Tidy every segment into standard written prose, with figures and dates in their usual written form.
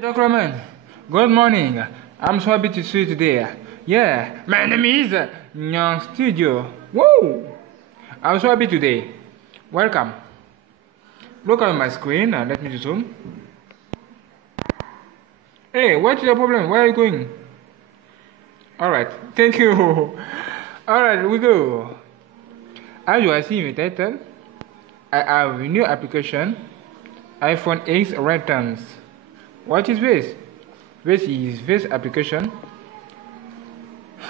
Gentlemen, good morning. I'm so happy to see you today. Yeah, my name is GNANGSTUDIO. Woo! I'm so happy today. Welcome. Look at my screen and let me zoom. Hey, what's your problem? Where are you going? Alright, thank you. Alright, we go. As you are seeing in the title, I have a new application, iPhone X Ringtones. What is this? This is this application.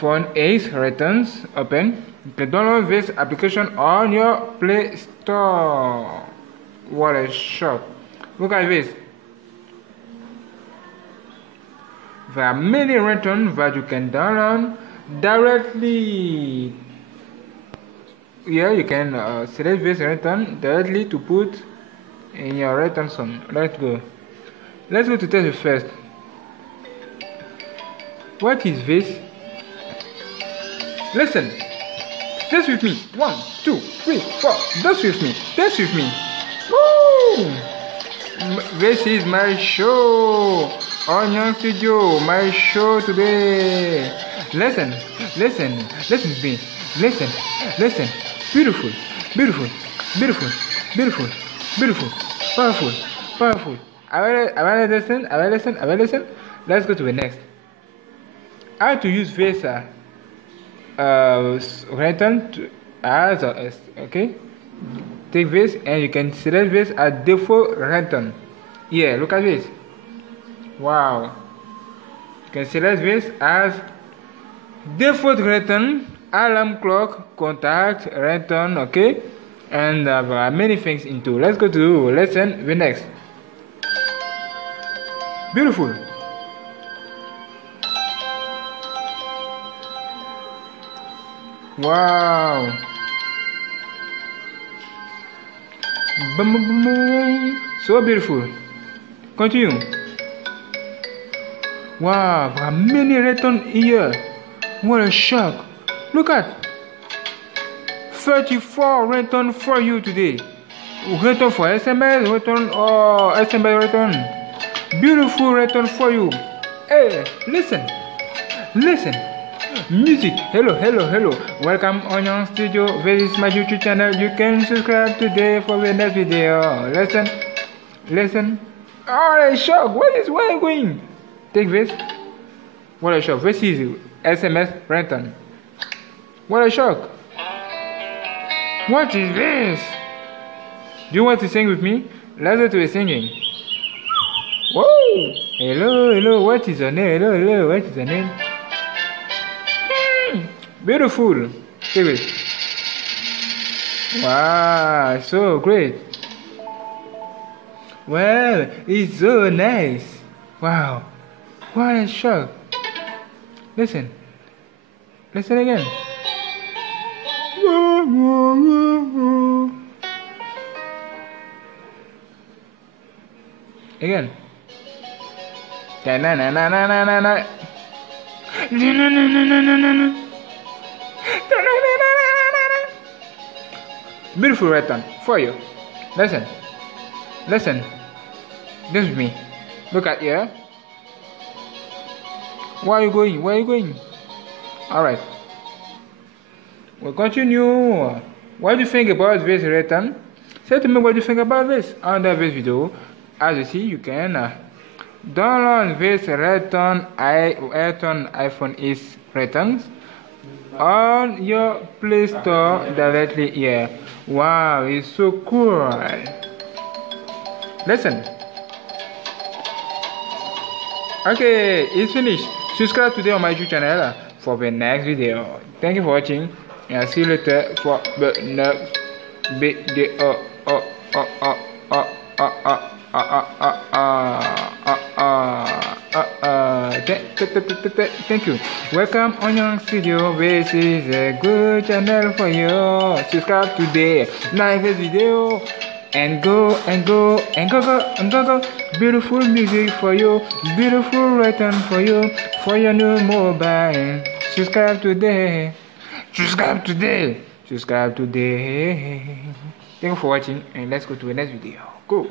Phone X Ringtones. Open. You can download this application on your Play Store. What a shock! Look at this. There are many ringtones that you can download directly. Here you can select this ringtone directly to put in your ringtone song. Let's go. Let's go to test it first. What is this? Listen. Dance with me. 1, 2, 3, 4. Dance with me. Dance with me. Woo! This is my show on GNANGSTUDIO. My show today. Listen. Listen. Listen to me. Listen. Listen. Beautiful. Beautiful. Beautiful. Beautiful. Beautiful. Powerful. Powerful. I will listen. Let's go to the next. How to use this ringtone as okay. Take this and you can select this as default ringtone. Yeah, look at this. Wow. You can select this as default ringtone, alarm clock, contact, ringtone, okay? And there are many things into. Let's go to lesson the next. Beautiful. Wow. Boom, boom, boom, boom. So beautiful. Continue. Wow, there are many ringtones here. What a shock. Look at 34 ringtones for you today. Ringtone for SMS, ringtone or SMS ringtone. Beautiful ringtone for you. Hey, listen. Listen. Music. Hello. Welcome on GNANGSTUDIO. This is my YouTube channel. You can subscribe today for the next video. Listen. Oh, a shock. Where are you going? Take this. What a shock. This is SMS ringtone. What a shock. What is this? Do you want to sing with me? Let's go to the singing. Whoa! Hello. What is your name? Hello. What is your name? Beautiful. Take it. Wow, so great. Well, it's so nice. Wow. What a shock. Listen again. Again. Na. Beautiful ringtone for you. Listen. Dance with me. Look at here. Where are you going? Alright. We'll continue. What do you think about this ringtone? Say to me what you think about this under this video. As you see, you can download this ringtone iPhone X ringtones on your Play Store directly here. Wow, it's so cool. Listen. Okay, it's finished. Subscribe today on my YouTube channel for the next video. Thank you for watching and I'll see you later for the next video. Thank you. Welcome on GNANGSTUDIO. This is a good channel for you. Subscribe today. Like this video and go. Beautiful music for you. Beautiful ringtone for you. For your new mobile. Subscribe today. Thank you for watching and let's go to the next video. Go.